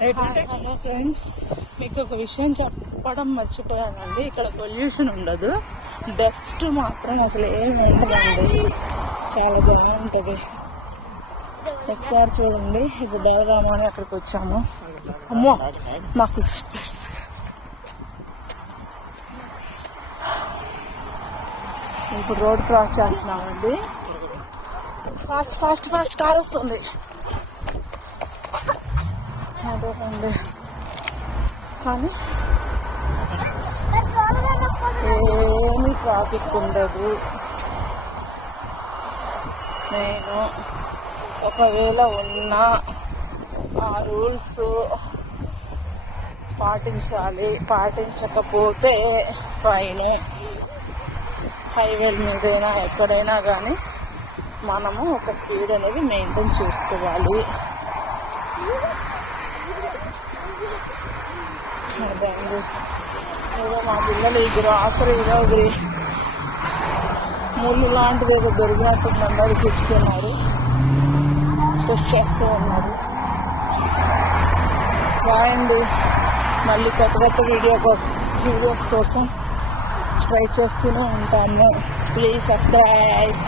Hello friends, మీకు ఒక విషయం చెప్పడం మర్చిపోయానండి. ఇక్కడ పొల్యూషన్ ఉండదు, డస్ట్ మాత్రం అసలు ఏమి ఉండదండి. చాలా బాగుంటుంది. ఒకసారి చూడండి. ఇప్పుడు బలరామ అని అక్కడికి వచ్చాము. అమ్మో మాకు ఇప్పుడు రోడ్ క్రాస్ చేస్తున్నామండి. ఫాస్ట్ ఫాస్ట్ ఫాస్ట్ కార్ వస్తుంది. అదేనండి, కానీ ఏమీ ట్రాఫిక్ ఉండదు. నేను ఒకవేళ ఉన్నా ఆ రూల్స్ పాటించాలి, పాటించకపోతే ఫైన్. హైవేల మీదైనా ఎక్కడైనా కానీ మనము ఒక స్పీడ్ అనేది మెయింటైన్ చేసుకోవాలి. అదండి, ఏదో మా పిల్లలు ఈ గ్రాసరీలో ముళ్ళు లాంటిది ఏదో దొరికినట్టుందండి, అది తెచ్చుకున్నారు, టెస్ట్ చేస్తూ ఉన్నారు. బాగుంది. మళ్ళీ కొత్త కొత్త వీడియోస్ కోసం ట్రై చేస్తూనే ఉంటాను. Please subscribe.